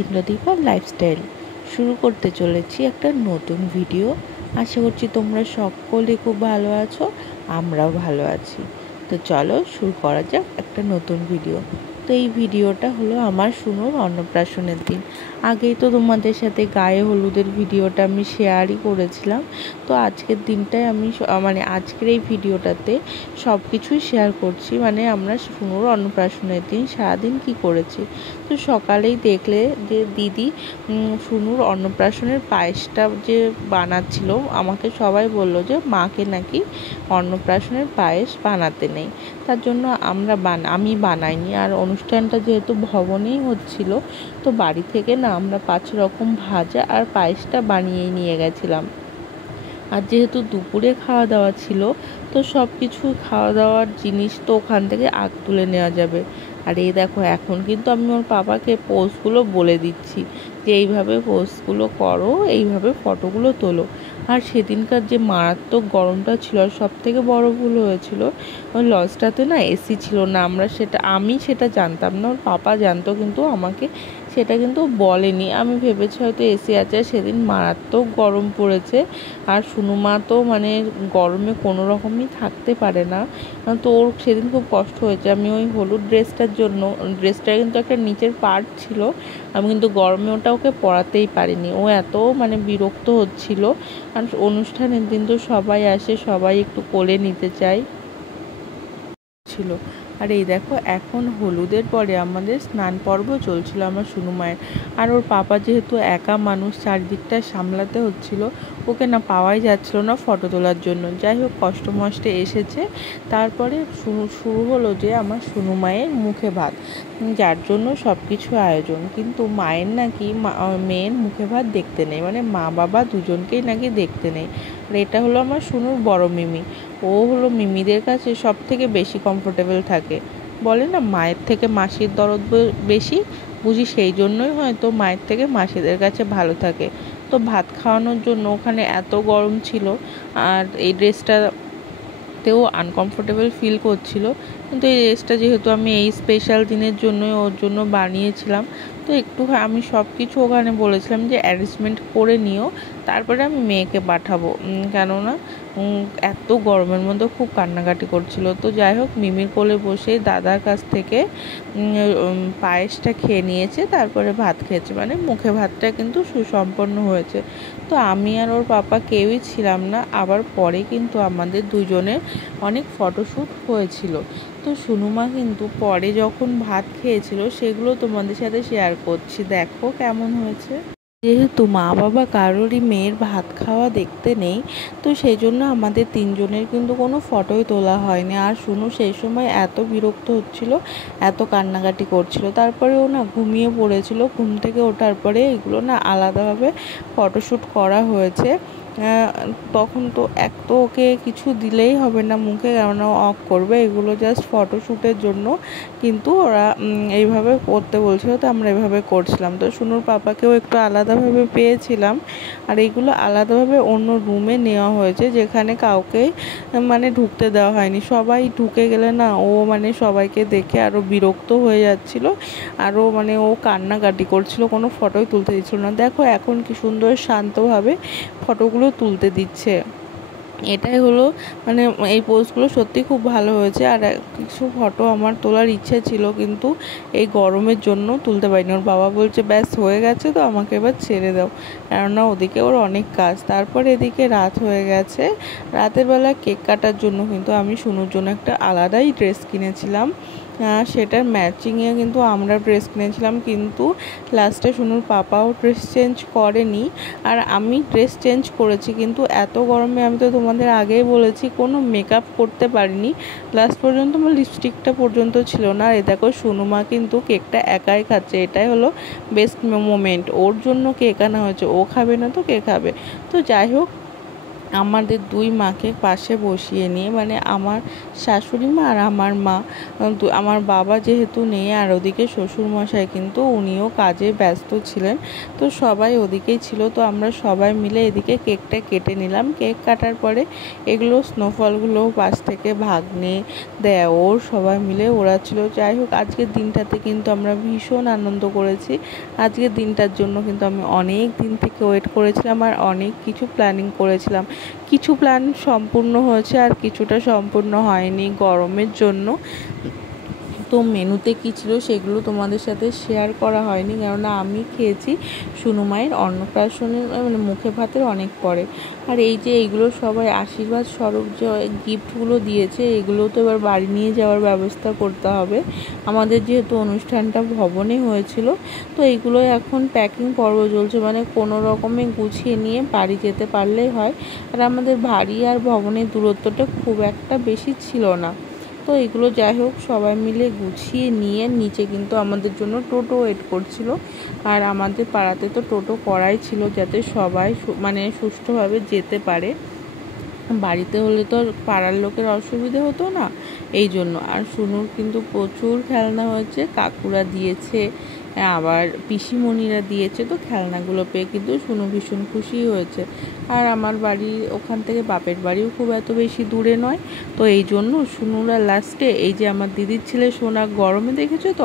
Indradipa lifestyle শুরু করতে চলেছি একটা নতুন ভিডিও। আশা করছি তোমরা সকলে খুব ভালো আছো, আমরাও ভালো আছি। তো চলো শুরু করা যাক একটা নতুন ভিডিও। তো এই ভিডিওটা হলো আমার শুনুর অন্নপ্রাশনের দিন। আগেই তো তোমাদের সাথে গায়ে হলুদের ভিডিওটা আমি শেয়ারই করেছিলাম। তো আজকের দিনটায় আমি আজকের এই ভিডিওটাতে সব কিছুই শেয়ার করছি। আমরা শুনুর অন্নপ্রাশনের দিন সারাদিন কি করেছি। তো সকালেই দেখলে যে দিদি শুনুর অন্নপ্রাশনের পায়েসটা যে বানাচ্ছিল, আমাকে সবাই বলল যে মাকে নাকি অন্নপ্রাশনের পায়েস বানাতে নেই, তার জন্য আমি বানাইনি। আর অনুষ্ঠানটা যেহেতু ভবনেই হচ্ছিল, তো বাড়ি থেকে না আমরা 5 রকম ভাজা আর পায়েসটা বানিয়েই নিয়ে গেছিলাম। আর যেহেতু দুপুরে খাওয়া দাওয়া ছিল, তো সব কিছু খাওয়া দাওয়ার জিনিস তো ওখান থেকে আগ তুলে নেওয়া যাবে। আর এই দেখো, এখন কিন্তু আমি ওর পাপাকে পোজগুলো বলে দিচ্ছি যে এইভাবে পোজগুলো করো, এইভাবে ফটোগুলো তোলো। আর সেদিনকার যে মারাত্মক গরমটা ছিল, আর সব থেকে বড় ভুল হয়েছিল, ওই লজটাতে না এসি ছিল না। আমি সেটা জানতাম না, ওর পাপা জানতো, কিন্তু আমাকে সেটা কিন্তু বলেনি। আমি ভেবেছি হয়তো এসি আছে। সেদিন মারাত্মক গরম পড়েছে, আর সুনুমা তো গরমে কোনো রকমই থাকতে পারে না। তো ওর সেদিন খুব কষ্ট হয়েছে। আমি ওই হলুদ ড্রেসটার কিন্তু একটা নিচের পার্ট ছিল, আমি কিন্তু গরমে ওটা ওকে পরাতেই পারিনি। ও এত বিরক্ত হচ্ছিল। আর অনুষ্ঠানের দিন তো সবাই আসে, সবাই একটু কোলে নিতে চায় ছিল। আর এই দেখো, এখন হলুদের পরে আমাদের স্নান পর্ব চলছিল আমার শুনু মায়ের। আর ওর পাপা যেহেতু একা মানুষ, চারিদিকটা সামলাতে হচ্ছিল, ওকে না পাওয়াই যাচ্ছিল না ফটো তোলার জন্য। যাই হোক, কষ্ট মষ্টে এসেছে। তারপরে শুরু হলো যে আমার শুনু মায়ের মুখে ভাত, যার জন্য সব কিছু আয়োজন। কিন্তু মায়ের নাকি মেয়ের মুখে ভাত দেখতে নেই, মা বাবা দুজনকেই নাকি দেখতে নেই। আর এটা হলো আমার শুনুর বড় মিমি। ও হলো মিমিদের কাছে সব থেকে বেশি কমফোর্টেবল থাকে। বলে না, মায়ের থেকে মাসির দরদ বেশি, বুঝি সেই জন্যই হয়তো মায়ের থেকে মাসিদের কাছে ভালো থাকে। তো ভাত খাওয়ানোর জন্য ওখানে এত গরম ছিল, আর এই ড্রেসটাতেও আনকমফোর্টেবল ফিল করছিল। কিন্তু এই ড্রেসটা যেহেতু আমি এই স্পেশাল দিনের জন্যই ওর জন্য বানিয়েছিলাম, তো একটু আমি সব কিছু ওখানে বলেছিলাম যে অ্যারেঞ্জমেন্ট করে নিও, তারপরে আমি মেয়েকে পাঠাবো। কেননা এত গরমের মধ্যে খুব কান্নাকাটি করছিল। তো যাই হোক, মিমির কোলে বসে দাদার কাছ থেকে পায়েসটা খেয়ে নিয়েছে, তারপরে ভাত খেয়েছে। মুখে ভাতটা কিন্তু সুসম্পন্ন হয়েছে। তো আমি আর ওর পাপা কেউই ছিলাম না। আবার পরে কিন্তু আমাদের দুজনের অনেক ফটোশ্যুট হয়েছিল। তো সুনুমা কিন্তু পরে যখন ভাত খেয়েছিল, সেগুলো তোমাদের সাথে শেয়ার করছি, দেখো কেমন হয়েছে। যেহেতু মা বাবা কারোরই মেয়ের ভাত খাওয়া দেখতে নেই, তো সেই জন্য আমাদের তিনজনের কিন্তু কোনো ফটোই তোলা হয়নি। আর শুনু সেই সময় এত বিরক্ত হচ্ছিল, এত কান্নাকাটি করছিল। তারপরে ও না ঘুমিয়ে পড়েছিল। ঘুম থেকে ওঠার পরে এগুলো না আলাদাভাবে ফটোশ্যুট করা হয়েছে। তখন তো ওকে কিছু দিলেই হবে না মুখে, কেননা অফ করবে। এগুলো জাস্ট ফটোশ্যুটের জন্য, কিন্তু ওরা এইভাবে করতে বলছিল, তো আমরা এভাবে করছিলাম। তো শুনুর পাপাকেও একটু আলাদাভাবে পেয়েছিলাম। আর এইগুলো আলাদাভাবে অন্য রুমে নেওয়া হয়েছে, যেখানে কাউকে ঢুকতে দেওয়া হয়নি। সবাই ঢুকে গেলে না ও সবাইকে দেখে আরও বিরক্ত হয়ে যাচ্ছিল। আরও ও কান্নাকাটি করছিল, কোনো ফটোই তুলতে দিচ্ছিল না। দেখো এখন কি সুন্দর শান্তভাবে ফটোগুলো তুলতে দিচ্ছে। এটাই হলো এই পোজগুলো সত্যি খুব ভালো হয়েছে। আর কিছু ফটো আমার তোলার ইচ্ছে ছিল, কিন্তু এই গরমের জন্য তুলতে পারিনি। ওর বাবা বলছে ব্যাস হয়ে গেছে, তো আমাকে এবার ছেড়ে দাও, কেননা ওদিকে ওর অনেক কাজ। তারপরে এদিকে রাত হয়ে গেছে। রাতের বেলা কেক কাটার জন্য কিন্তু আমি শুনুর জন্য একটা আলাদাই ড্রেস কিনেছিলাম। সেটার ম্যাচিংয়ে কিন্তু আমরা ড্রেস কিনেছিলাম, কিন্তু লাস্টে শুনুর পাপাও ড্রেস চেঞ্জ করেনি, আর আমি ড্রেস চেঞ্জ করেছি। কিন্তু এত গরমে আমি তো তোমাদের আগেই বলেছি, কোনো মেকআপ করতে পারিনি। লাস্ট পর্যন্ত আমার লিপস্টিকটা পর্যন্ত ছিল না। আর দেখো, শুনুমা কিন্তু কেকটা একাই খাচ্ছে। এটাই হলো বেস্ট মোমেন্ট। ওর জন্য কেক আনা হয়েছে, ও খাবে না তো কে খাবে। তো যাই হোক, আমাদের দুই মাকে পাশে বসিয়ে নিয়ে, মানে আমার শাশুড়ি মা আর আমার মা, আমার বাবা যেহেতু নেই, আর ওদিকে শ্বশুরমশাই কিন্তু উনিও কাজে ব্যস্ত ছিলেন, তো সবাই ওদিকেই ছিল। তো আমরা সবাই মিলে এদিকে কেকটা কেটে নিলাম। কেক কাটার পরে এগুলো স্নোফলগুলো পাশ থেকে ভাগ্নে, দেওর সবাই মিলে ওরা ছিল। যাই হোক, আজকের দিনটাতে কিন্তু আমরা ভীষণ আনন্দ করেছি। আজকের দিনটার জন্য কিন্তু আমি অনেক দিন থেকে ওয়েট করেছিলাম আর অনেক কিছু প্ল্যানিং করেছিলাম। কিছু প্ল্যান সম্পূর্ণ হয়েছে আর কিছুটা সম্পূর্ণ হয়নি গরমের জন্য। তো মেনুতে কী ছিল সেগুলো তোমাদের সাথে শেয়ার করা হয়নি, কেননা আমি খেয়েছি সুনু মায়ের অন্নপ্রাশনের, মানে মুখে ভাতের অনেক পরে। আর এই যে এইগুলো সবাই আশীর্বাদ স্বরূপ যে গিফটগুলো দিয়েছে, এগুলো তো এবার বাড়ি নিয়ে যাওয়ার ব্যবস্থা করতে হবে। আমাদের যেহেতু অনুষ্ঠানটা ভবনে হয়েছিল, তো এইগুলো এখন প্যাকিং পর্ব চলছে, মানে কোনো রকমে গুছিয়ে নিয়ে বাড়ি যেতে পারলেই হয়। আর আমাদের বাড়ি আর ভবনের দূরত্বটা খুব একটা বেশি ছিল না। তো এগুলো যাই হোক সবাই মিলে গুছিয়ে নিয়ে নিচে কিন্তু আমাদের জন্য টোটো ওয়েট করছিল। আর আমাদের পাড়াতে তো টোটো করাই ছিল, যাতে সবাই মানে সুষ্ঠুভাবে যেতে পারে। বাড়িতে হলে তো পাড়ার লোকের অসুবিধে হতো না, এই জন্য। আর সুনুর কিন্তু প্রচুর খেলনা হয়েছে, কাকুরা দিয়েছে, আবার পিসিমণিরা দিয়েছে। তো খেলনাগুলো পেয়ে কিন্তু সুনু ভীষণ খুশি হয়েছে। আর আমার বাড়ি ওখান থেকে বাপের বাড়িও খুব এত বেশি দূরে নয়, তো এই জন্য সুনুরা লাস্টে এই যে আমার দিদির ছেলে সোনা গরমে দেখেছো তো